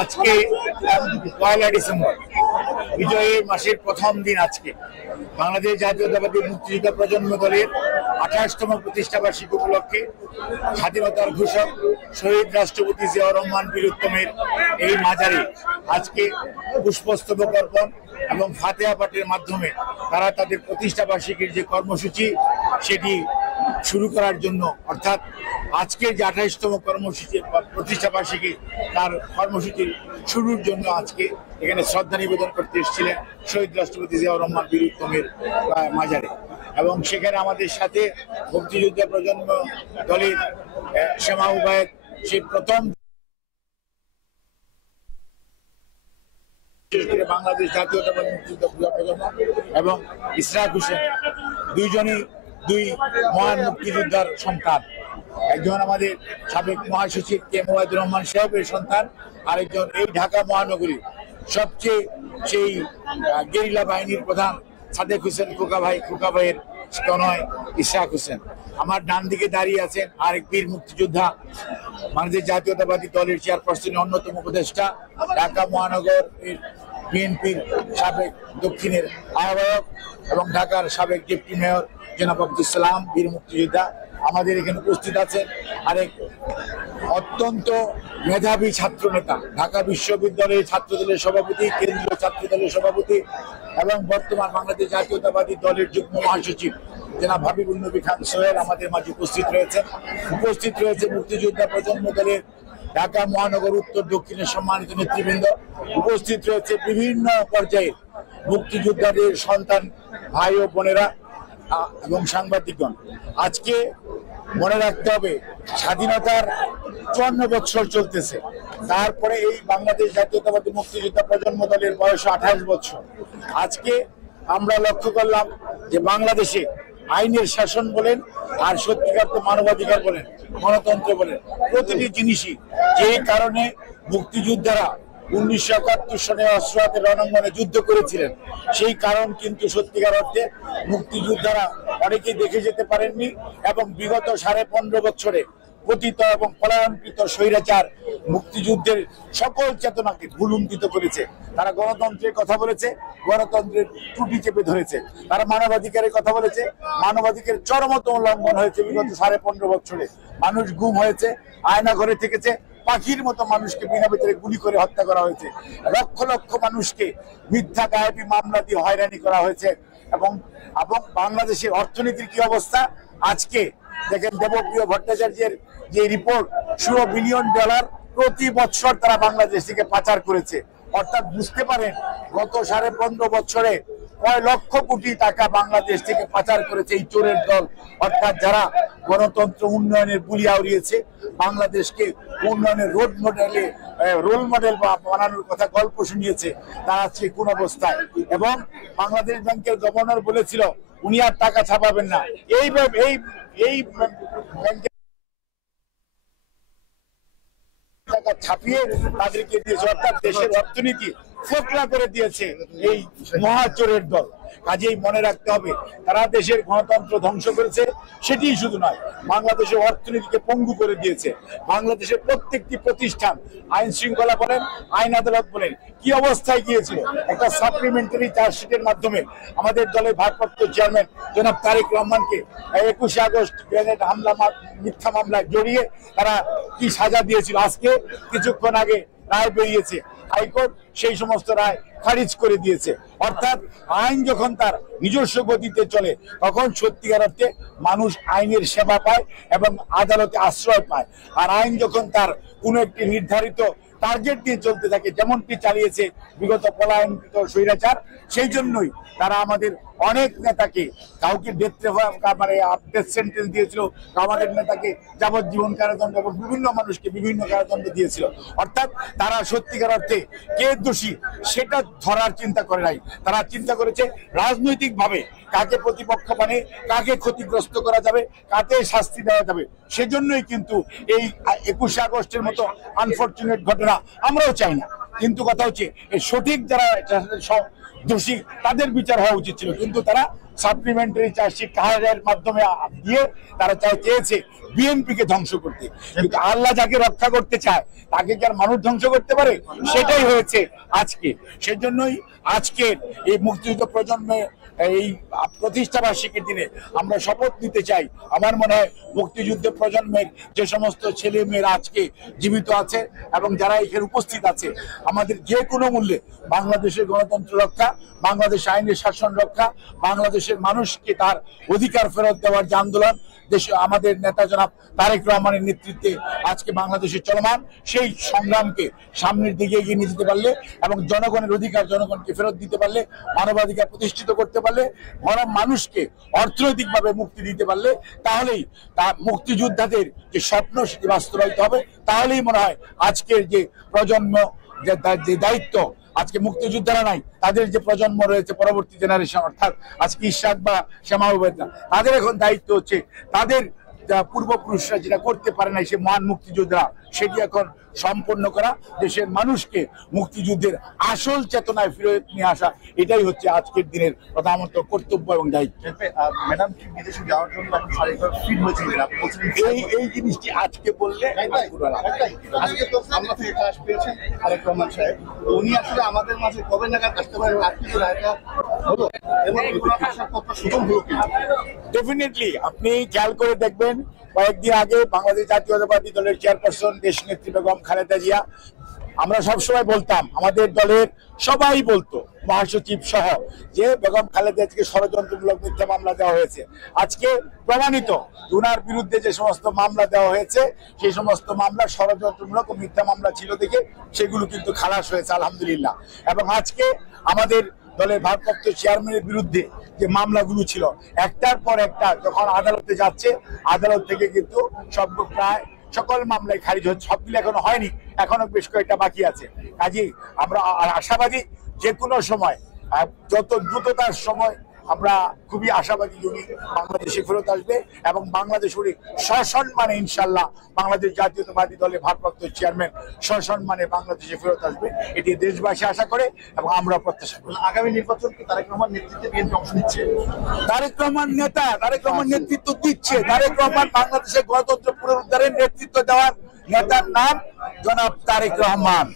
আজকে ১ ডিসেম্বর বিজয়ী মাসের প্রথম দিন। আজকে বাংলাদেশ জাতীয়তাবাদী মুক্তিযোদ্ধা প্রজন্ম দলের ২৮তম প্রতিষ্ঠা বার্ষিকী উপলক্ষে স্বাধীনতার ঘোষক শহীদ রাষ্ট্রপতি জিয়াউর রহমান বীর উত্তমের এই মাজারে আজকে পুষ্পস্তবক অর্পণ এবং ফাতিহা পাঠের মাধ্যমে তারা তাদের প্রতিষ্ঠা বার্ষিকীর যে কর্মসূচি সেটি শুরু করার জন্য, অর্থাৎ আজকের যে ২৮তম কর্মসূচি প্রতিষ্ঠা বার্ষিকী তার কর্মসূচির শুরুর জন্য আজকে এখানে শ্রদ্ধা নিবেদন করতে এসেছিলেন শহীদ রাষ্ট্রপতি জিয়াউর রহমান বীর উত্তমের মাজারে। এবং সেখানে আমাদের সাথে মুক্তিযোদ্ধা প্রজন্ম দলের সেমাহুবায়ক সেই প্রথম বাংলাদেশ জাতীয়তাবাদী মুক্তিযোদ্ধা প্রজন্ম এবং ইসরাক হোসেন দুইজনই দুই মহান মুক্তিযোদ্ধার সন্তান। একজন আমাদের সাবেক মহাসচিব কে মোবাইদুর রহমান সাহেবের সন্তান, আরেকজন এই ঢাকা মহানগরীর সবচেয়ে সেই গেরিলা বাহিনীর প্রধান সাদেক হোসেন খোকা ভাইয়ের তনয় ইসরাক হোসেন। আমার ডান দিকে দাঁড়িয়ে আছেন আরেক বীর মুক্তিযোদ্ধা, বাংলাদেশ জাতীয়তাবাদী দলের চেয়ারপারসনের অন্যতম উপদেষ্টা, ঢাকা মহানগর বিএনপির সাবেক দক্ষিণের আহ্বায়ক এবং ঢাকার সাবেক ডেপুটি মেয়র জনাব আব্দুল সালাম বীর মুক্তিযোদ্ধা। আমাদের এখানে উপস্থিত আছেন আরেক অত্যন্ত মেধাবী ছাত্র নেতা, ঢাকা বিশ্ববিদ্যালয়ের ছাত্রদলের সভাপতি, কেন্দ্রীয় ছাত্রদলের সভাপতি এবং বর্তমান বাংলাদেশ জাতীয়তাবাদী দলের যুগ্ম মহাসচিব জনাব হাবিবুল নবী খান সোহেল আমাদের মাঝে উপস্থিত রয়েছে মুক্তিযোদ্ধা প্রজন্ম দলের ঢাকা মহানগর উত্তর দক্ষিণের সম্মানিত নেতৃবৃন্দ, উপস্থিত রয়েছে বিভিন্ন পর্যায়ে মুক্তিযোদ্ধাদের সন্তান ভাই ও বোনেরা এবং সাংবাদিকগণ। আজকে মনে রাখতে হবে স্বাধীনতার ৫৪ বছর চলতেছে, তারপরে এই বাংলাদেশ জাতীয়তাবাদী মুক্তিযোদ্ধা প্রজন্ম দলের বয়স ২৮ বছর। আজকে আমরা লক্ষ্য করলাম যে বাংলাদেশে আইনের শাসন বলেন আর সত্যিকার মানবাধিকার বলেন, গণতন্ত্র বলেন, প্রতিটি জিনিসই যে কারণে মুক্তিযোদ্ধারা ১৯৭১ সনে অস্ত্র হাতে রণাঙ্গনে যুদ্ধ করেছিলেন, সেই কারণ কিন্তু সত্যিকার অর্থে মুক্তিযোদ্ধারা অনেকেই দেখে যেতে পারেননি এবং বিগত ১৫.৫ বছরে পতিত এবং পলায়নকৃত স্বৈরাচার মুক্তিযুদ্ধের সকল চেতনাকে ভুলুণ্ঠিত করেছে। তারা গণতন্ত্রের কথা বলেছে, গণতন্ত্রের ত্রুটি চেপে ধরেছে। তারা মানবাধিকারের কথা বলেছে, মানবাধিকারের চরমতম লঙ্ঘন হয়েছে বিগত ১৫.৫ বছরে। মানুষ গুম হয়েছে, আয়না ঘরে থেকেছে, পাখির মতো মানুষকে বিনা বিচারে গুলি করে হত্যা করা হয়েছে, লক্ষ লক্ষ মানুষকে মিথ্যা গায়েবী মামলা দিয়ে হয়রানি করা হয়েছে। এবং বাংলাদেশের অর্থনীতির কি অবস্থা আজকে দেখেন, দেবপ্রিয় ভট্টাচার্যের যে রিপোর্ট, $16 বিলিয়ন প্রতি বছর তারা বাংলাদেশ থেকে পাচার করেছে। অর্থাৎ বুঝতে পারেন গত ১৫.৫ বছরে কয় লক্ষ কোটি টাকা বাংলাদেশ থেকে পাচার করেছে এই চোরের দল। অর্থাৎ যারা গণতন্ত্র উন্নয়নের বুলি আউড়িয়েছে, বাংলাদেশকে উন্নয়নের রোল মডেল বানানোর কথা গল্প শুনিয়েছে, তারা আজকে কোন অবস্থায়। এবং বাংলাদেশ ব্যাংকের গভর্নর বলেছিল উনি আর টাকা ছাপাবেন না, এই ব্যাংকে টাকা ছাপিয়ে তাদেরকে দিয়েছে। অর্থাৎ দেশের অর্থনীতি ফোকলা করে দিয়েছে এই মহাচোরের দল। কাজেই মনে রাখতে হবে তারা দেশের গণতন্ত্র ধ্বংস করেছে, সেটি শুধু নয়, বাংলাদেশের অর্থনীতিকে পঙ্গু করে দিয়েছে। বাংলাদেশের প্রত্যেকটি প্রতিষ্ঠান, আইন শৃঙ্খলা বলেন, আইন আদালত বলেন, কি অবস্থায় গিয়েছিল। একটা সাপ্লিমেন্টারি চার্জশিটের মাধ্যমে আমাদের দলের ভারপ্রাপ্ত চেয়ারম্যান জনাব তারেক রহমানকে ২১শে আগস্ট গ্রেনেড হামলা মিথ্যা মামলায় জড়িয়ে তারা কি সাজা দিয়েছিল। আজকে কিছুক্ষণ আগে রায় বেরিয়েছে, হাইকোর্ট সেই সমস্ত রায় খারিজ করে দিয়েছে। অর্থাৎ আইন যখন তার নিজস্ব গতিতে চলে, তখন সত্যিকার অর্থে মানুষ আইনের সেবা পায় এবং আদালতে আশ্রয় পায়। আর আইন যখন তার কোনো একটি নির্ধারিত টার্গেট নিয়ে চলতে থাকে, যেমনটি চালিয়েছে বিগত পলায়নকৃত স্বৈরাচার, সেই জন্যই তারা আমাদের অনেক নেতাকে, কাউকে ডেথ সেন্টেন্স দিয়েছিল, আমাদের নেতাকে যাবজ্জীবন কারাদণ্ড এবং বিভিন্ন মানুষকে বিভিন্ন কারাদণ্ড দিয়েছিল। অর্থাৎ তারা সত্যিকার অর্থে কে দোষী সেটা ধরার চিন্তা করে নাই, তারা চিন্তা করেছে রাজনৈতিকভাবে কাকে প্রতিপক্ষ মানে কাকে ক্ষতিগ্রস্ত করা যাবে, কাকে শাস্তি দেওয়া যাবে। সেজন্যই কিন্তু এই ২১শে আগস্টের মতো আনফরচুনেট ঘটনা আমরাও চাই না। কিন্তু কথা হচ্ছে এই সঠিক যারা দোষী তাদের বিচার হওয়া উচিত ছিল, কিন্তু তারা সাপ্লিমেন্টারি চার্জশিট কাহারের মাধ্যমে দিয়ে তারা চেয়েছে বিএনপিকে ধ্বংস করতে। কিন্তু আল্লাহ যাকে রক্ষা করতে চায় তাকে কি আর মানুষ ধ্বংস করতে পারে? সেটাই হয়েছে আজকে। সেজন্যই আজকের এই মুক্তিযুদ্ধ প্রজন্মের এই প্রতিষ্ঠা বার্ষিকীর দিনে আমরা শপথ নিতে চাই। আমার মনে হয় মুক্তিযুদ্ধের প্রজন্মের যে সমস্ত ছেলে মেয়েরা আজকে জীবিত আছে এবং যারা এখানে উপস্থিত আছে, আমাদের যে কোনো মূল্যে বাংলাদেশের গণতন্ত্র রক্ষা, বাংলাদেশ আইনের শাসন রক্ষা, বাংলাদেশের মানুষকে তার অধিকার ফেরত দেওয়ার যে আন্দোলন দেশে আমাদের নেতা জনাব তারেক রহমানের নেতৃত্বে আজকে বাংলাদেশে চলমান, সেই সংগ্রামকে সামনের দিকে এগিয়ে নিয়ে যেতে পারলে এবং জনগণের অধিকার জনগণকে ফেরত দিতে পারলে, মানবাধিকার প্রতিষ্ঠিত করতে পারলে, মানুষকে অর্থনৈতিকভাবে মুক্তি দিতে পারলে, তাহলেই তা মুক্তিযোদ্ধাদের যে স্বপ্ন সেটি বাস্তবায়িত হবে। তাহলেই মনে হয় আজকের যে প্রজন্ম যে দায়িত্ব, আজকে মুক্তিযোদ্ধারা নাই, তাদের যে প্রজন্ম রয়েছে পরবর্তী জেনারেশন, অর্থাৎ আজকে ইশাক বা শ্যামা উবেদরা, তাদের এখন দায়িত্ব হচ্ছে তাদের পূর্বপুরুষরা যেটা করতে পারে না, সে মহান মুক্তিযোদ্ধা সেটি এখন সম্পন্ন করা, দেশের মানুষকে মুক্তিযুদ্ধের আসল চেতনায় ফিরে নিয়ে আসা, এটাই হচ্ছে আজকের দিনের প্রধানত কর্তব্য এবং দায়িত্ব। ম্যাডাম কি বিদেশে যাওয়ার জন্য এখন শারীরিকভাবে ফিট হয়েছিলেন? আপনি বলছেন এই জিনিসটি আজকে বললে আজকে তো আমরা থেকে কাজ পেয়েছেন তারেক রহমান সাহেব, উনি আসলে আমাদের মাঝে কবে নাগাদ আসতে পারেন? আজকে যে রায়টা হলো এবং আসার পথটা সুগম হলো কি? ডেফিনেটলি আপনি খেয়াল করে দেখবেন, কয়েকদিন আগে বাংলাদেশ জাতীয়তাবাদী দলের চেয়ারপারসন দেশনেত্রী বেগম খালেদা জিয়া, আমরা সবসময় বলতাম, আমাদের দলের সবাই বলতো, মহাসচিব সহ, যে বেগম খালেদা জিয়াকে ষড়যন্ত্রমূলক মিথ্যা মামলা দেওয়া হয়েছে। আজকে প্রমাণিত, উনার বিরুদ্ধে যে সমস্ত মামলা দেওয়া হয়েছে সেই সমস্ত মামলা ষড়যন্ত্রমূলক ও মিথ্যা মামলা ছিল দেখে সেগুলো কিন্তু খালাস হয়েছে আলহামদুলিল্লাহ। এবং আজকে আমাদের দলের ভারপ্রাপ্ত চেয়ারম্যানের বিরুদ্ধে যে মামলাগুলো ছিল একটার পর একটা যখন আদালতে যাচ্ছে, আদালত থেকে কিন্তু সব প্রায় সকল মামলায় খারিজ হচ্ছে। সবগুলো এখনো হয়নি, এখনো বেশ কয়েকটা বাকি আছে। কাজেই আমরা আশাবাদী যে কোনো সময়, যত দ্রুততার সময়, আমরা খুবই আশাবাদী উনি বাংলাদেশে ফেরত আসবে এবং বাংলাদেশ উনি সসম্মানে ইনশাল্লাহ বাংলাদেশ জাতীয়তাবাদী দলের ভারপ্রাপ্ত চেয়ারম্যান সসম্মানে বাংলাদেশে ফেরত আসবে, এটি দেশবাসী আশা করে এবং আমরা প্রত্যাশা করি। আগামী নির্বাচন কি তারেক রহমান নেতৃত্বে বিএনপি অংশ নিচ্ছে? তারেক রহমান নেতা, তারেক রহমান নেতৃত্ব দিচ্ছে। তারেক রহমান বাংলাদেশের গণতন্ত্র পুনরুদ্ধারের নেতৃত্ব দেওয়ার নেতার নাম জনাব তারেক রহমান।